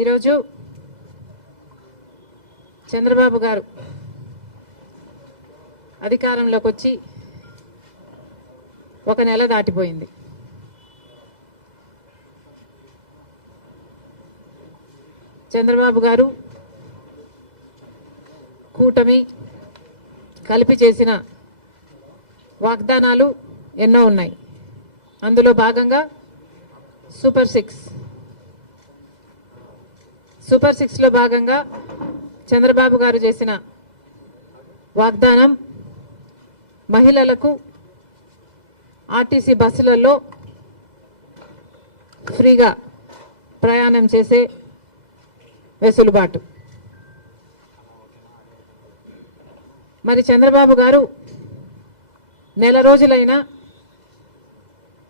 ఈరోజు చంద్రబాబు గారు అధికారంలోకి వచ్చి ఒక నెల దాటిపోయింది. చంద్రబాబు గారు కూటమి కలిపి చేసిన వాగ్దానాలు ఎన్నో ఉన్నాయి. అందులో భాగంగా సూపర్ సిక్స్లో భాగంగా చంద్రబాబు గారు చేసిన వాగ్దానం మహిళలకు ఆర్టీసీ బస్సులలో ఫ్రీగా ప్రయాణం చేసే వెసులుబాటు. మరి చంద్రబాబు గారు నెల రోజులైనా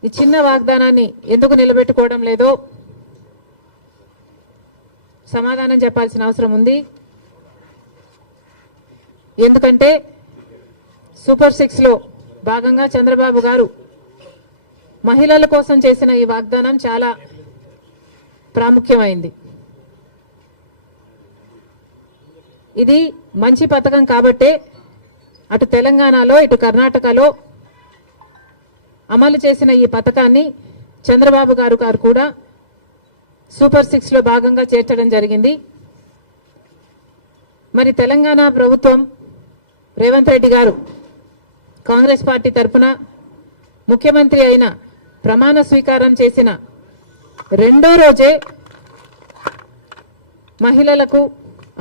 ఈ చిన్న వాగ్దానాన్ని ఎందుకు నిలబెట్టుకోవడం లేదో సమాధానం చెప్పాల్సిన అవసరం ఉంది. ఎందుకంటే సూపర్ సిక్స్లో భాగంగా చంద్రబాబు గారు మహిళల కోసం చేసిన ఈ వాగ్దానం చాలా ప్రాముఖ్యమైంది. ఇది మంచి పథకం కాబట్టే అటు తెలంగాణలో ఇటు కర్ణాటకలో అమలు చేసిన ఈ పథకాన్ని చంద్రబాబు గారు కూడా సూపర్ సిక్స్లో భాగంగా చేర్చడం జరిగింది. మరి తెలంగాణ ప్రభుత్వం రేవంత్ రెడ్డి గారు కాంగ్రెస్ పార్టీ తరఫున ముఖ్యమంత్రి అయిన ప్రమాణ స్వీకారం చేసిన రెండో రోజే మహిళలకు,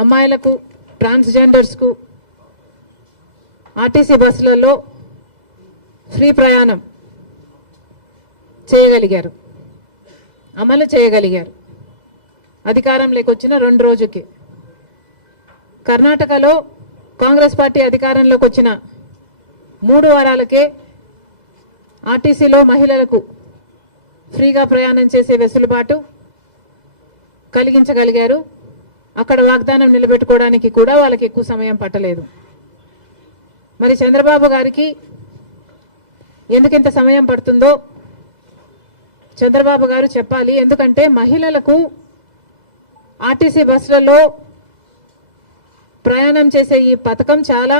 అమ్మాయిలకు, ట్రాన్స్జెండర్స్కు ఆర్టీసీ బస్సులలో ఫ్రీ ప్రయాణం చేయగలిగారు, అమలు చేయగలిగారు. అధికారంలోకి వచ్చిన 2 రోజుకి. కర్ణాటకలో కాంగ్రెస్ పార్టీ అధికారంలోకి వచ్చిన 3 వారాలకే ఆర్టీసీలో మహిళలకు ఫ్రీగా ప్రయాణం చేసే వెసులుబాటు కలిగించగలిగారు. అక్కడ వాగ్దానం నిలబెట్టుకోవడానికి కూడా వాళ్ళకి ఎక్కువ సమయం పట్టలేదు. మరి చంద్రబాబు గారికి ఎందుకింత సమయం పడుతుందో చంద్రబాబు గారు చెప్పాలి. ఎందుకంటే మహిళలకు ఆర్టీసీ బస్సులలో ప్రయాణం చేసే ఈ పథకం చాలా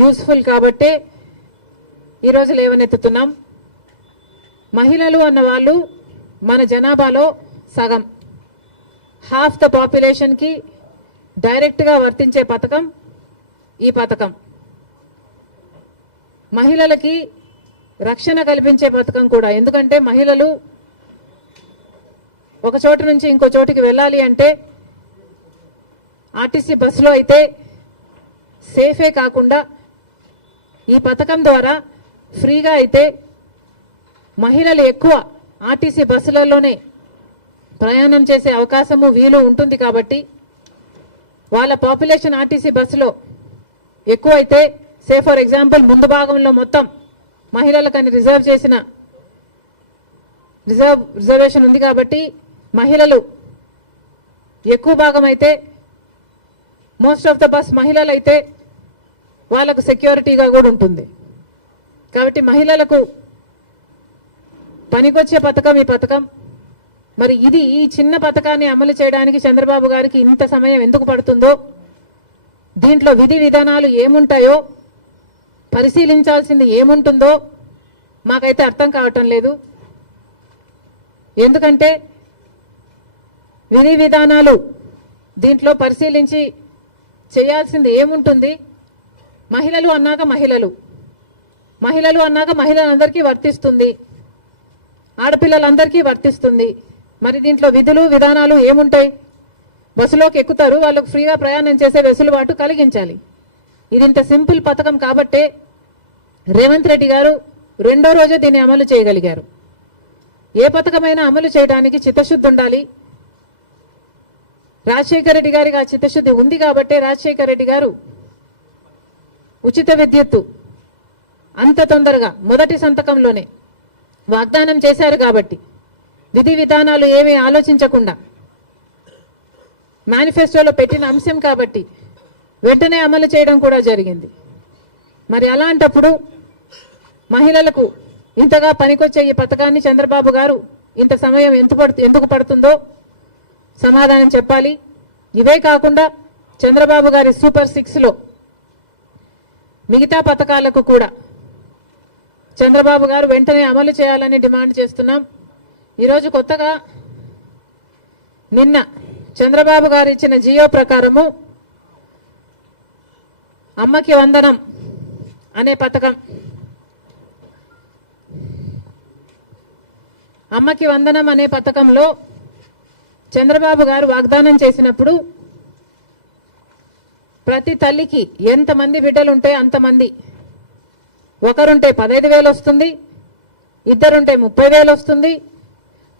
యూస్ఫుల్ కాబట్టే ఈరోజు లేవనెత్తుతున్నాం. మహిళలు అన్న వాళ్ళు మన జనాభాలో సగం, హాఫ్ ద పాపులేషన్కి డైరెక్ట్గా వర్తించే పథకం ఈ పథకం. మహిళలకి రక్షణ కల్పించే పథకం కూడా. ఎందుకంటే మహిళలు ఒక చోటు నుంచి ఇంకో చోటికి వెళ్ళాలి అంటే ఆర్టీసీ బస్సులో అయితే సేఫే కాకుండా ఈ పథకం ద్వారా ఫ్రీగా అయితే మహిళలు ఎక్కువ ఆర్టీసీ బస్సులలోనే ప్రయాణం చేసే అవకాశము వీలు ఉంటుంది. కాబట్టి వాళ్ళ పాపులేషన్ ఆర్టీసీ బస్సులో ఎక్కువైతే, సే ఫర్ ఎగ్జాంపుల్ ముందు భాగంలో మొత్తం మహిళలకని రిజర్వేషన్ ఉంది కాబట్టి మహిళలు ఎక్కువ భాగం అయితే, మోస్ట్ ఆఫ్ ద బస్ మహిళలు అయితే వాళ్ళకు సెక్యూరిటీగా కూడా ఉంటుంది. కాబట్టి మహిళలకు పనికొచ్చే పథకం ఈ పథకం. మరి ఈ చిన్న పథకాన్ని అమలు చేయడానికి చంద్రబాబు గారికి ఇంత సమయం ఎందుకు పడుతుందో, దీంట్లో విధి విధానాలు ఏముంటాయో, పరిశీలించాల్సింది ఏముంటుందో మాకైతే అర్థం కావటం లేదు. ఎందుకంటే విధి విధానాలు దీంట్లో పరిశీలించి చేయాల్సింది ఏముంటుంది? మహిళలు అన్నాక మహిళలందరికీ వర్తిస్తుంది, ఆడపిల్లలందరికీ వర్తిస్తుంది. మరి దీంట్లో విధులు విధానాలు ఏముంటాయి? బస్సులోకి ఎక్కుతారు, వాళ్ళకు ఫ్రీగా ప్రయాణం చేసే వెసులుబాటు కలిగించాలి. ఇది ఇంత సింపుల్ పథకం కాబట్టే రేవంత్ రెడ్డి గారు రెండో రోజే దీన్ని అమలు చేయగలిగారు. ఏ పథకమైనా అమలు చేయడానికి చిత్తశుద్ధి ఉండాలి. రాజశేఖర రెడ్డి గారికి ఆ చిత్తశుద్ధి ఉంది కాబట్టే రాజశేఖర రెడ్డి గారు ఉచిత విద్యుత్తు అంత తొందరగా మొదటి సంతకంలోనే వాగ్దానం చేశారు. కాబట్టి విధి విధానాలు ఏమీ ఆలోచించకుండా మేనిఫెస్టోలో పెట్టిన అంశం కాబట్టి వెంటనే అమలు చేయడం కూడా జరిగింది. మరి అలాంటప్పుడు మహిళలకు ఇంతగా పనికొచ్చే ఈ పథకాన్ని చంద్రబాబు గారు ఇంత సమయం ఎందుకు పడుతుందో సమాధానం చెప్పాలి. ఇవే కాకుండా చంద్రబాబు గారి సూపర్ 6లో మిగతా పథకాలకు కూడా చంద్రబాబు గారు వెంటనే అమలు చేయాలని డిమాండ్ చేస్తున్నాం. ఈరోజు కొత్తగా నిన్న చంద్రబాబు గారు ఇచ్చిన జియో ప్రకారము అమ్మకి వందనం అనే పథకం, అమ్మకి వందనం అనే పథకంలో చంద్రబాబు గారు వాగ్దానం చేసినప్పుడు ప్రతి తల్లికి ఎంతమంది బిడ్డలుంటే అంతమంది, ఒకరుంటే 15,000 వస్తుంది, ఇద్దరుంటే 30,000 వస్తుంది,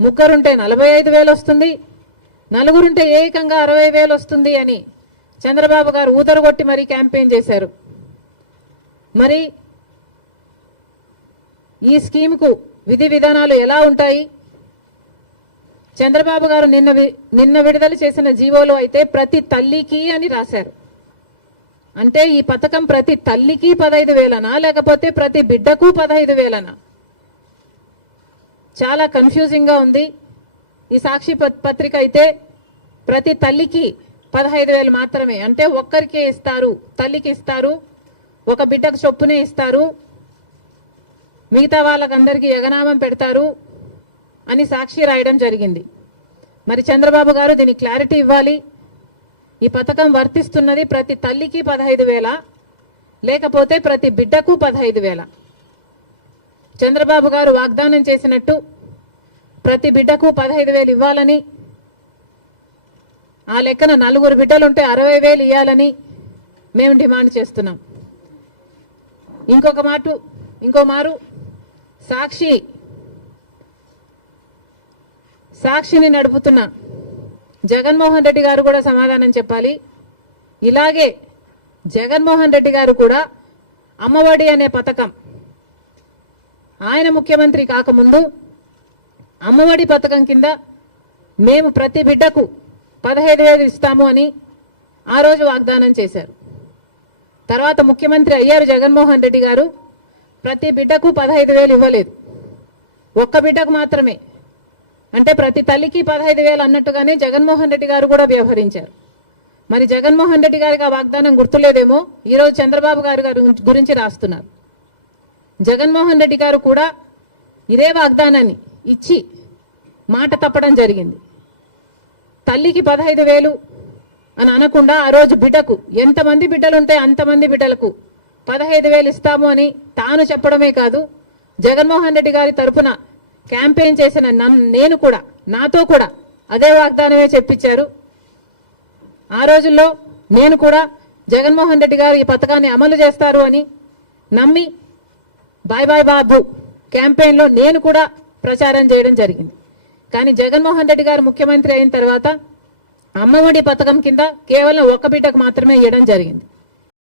ముగ్గురుంటే 45,000 వస్తుంది, నలుగురుంటే ఏకంగా 60,000 వస్తుంది అని చంద్రబాబు గారు ఊదరగొట్టి మరీ క్యాంపెయిన్ చేశారు. మరి ఈ స్కీమ్కు విధి విధానాలు ఎలా ఉంటాయి? చంద్రబాబు గారు నిన్న విడుదల చేసిన జీవోలో అయితే ప్రతి తల్లికి అని రాశారు. అంటే ఈ పథకం ప్రతి తల్లికి 15,000నా లేకపోతే ప్రతి బిడ్డకు 15,000నా? చాలా కన్ఫ్యూజింగ్ గా ఉంది. ఈ సాక్షి పత్రిక అయితే ప్రతి తల్లికి 15,000 మాత్రమే, అంటే ఒక్కరికే ఇస్తారు, తల్లికి ఇస్తారు, ఒక బిడ్డకు చొప్పునే ఇస్తారు, మిగతా వాళ్ళకందరికీ ఎగనామం పెడతారు అని సాక్షి రాయడం జరిగింది. మరి చంద్రబాబు గారు దీనికి క్లారిటీ ఇవ్వాలి. ఈ పథకం వర్తిస్తున్నది ప్రతి తల్లికి 15,000 లేకపోతే ప్రతి బిడ్డకు 15,000? చంద్రబాబు గారు వాగ్దానం చేసినట్టు ప్రతి బిడ్డకు 15,000 ఇవ్వాలని, ఆ లెక్కన నలుగురు బిడ్డలుంటే 60,000 ఇవ్వాలని మేము డిమాండ్ చేస్తున్నాం. ఇంకో మారు సాక్షిని నడుపుతున్న జగన్మోహన్ రెడ్డి గారు కూడా సమాధానం చెప్పాలి. ఇలాగే జగన్మోహన్ రెడ్డి గారు కూడా అమ్మఒడి అనే పథకం, ఆయన ముఖ్యమంత్రి కాకముందు అమ్మఒడి పథకం కింద మేము ప్రతి బిడ్డకు 15,000 ఇస్తాము అని ఆ రోజు వాగ్దానం చేశారు. తర్వాత ముఖ్యమంత్రి అయ్యారు జగన్మోహన్ రెడ్డి గారు, ప్రతి బిడ్డకు 15,000 ఇవ్వలేదు, ఒక్క బిడ్డకు మాత్రమే. అంటే ప్రతి తల్లికి 15,000 అన్నట్టుగానే జగన్మోహన్ రెడ్డి గారు కూడా వ్యవహరించారు. మరి జగన్మోహన్ రెడ్డి గారికి ఆ వాగ్దానం గుర్తులేదేమో ఈరోజు చంద్రబాబు గారు గురించి రాస్తున్నారు. జగన్మోహన్ రెడ్డి గారు కూడా ఇదే వాగ్దానాన్ని ఇచ్చి మాట తప్పడం జరిగింది. తల్లికి 15,000 అని అనకుండా ఆ రోజు బిడ్డకు ఎంతమంది బిడ్డలుంటే అంతమంది బిడ్డలకు 15,000 ఇస్తాము అని తాను చెప్పడమే కాదు, జగన్మోహన్ రెడ్డి గారి తరఫున క్యాంపెయిన్ చేసిన నేను కూడా, నాతో కూడా అదే వాగ్దానమే చెప్పించారు. ఆ రోజుల్లో నేను కూడా జగన్మోహన్ రెడ్డి గారు ఈ పథకాన్ని అమలు చేస్తారు అని నమ్మి బాయ్ బాయ్ బాబు క్యాంపెయిన్లో నేను కూడా ప్రచారం చేయడం జరిగింది. కానీ జగన్మోహన్ రెడ్డి గారు ముఖ్యమంత్రి అయిన తర్వాత అమ్మఒడి పథకం కింద కేవలం ఒక్క బిడ్డకు మాత్రమే ఇవ్వడం జరిగింది.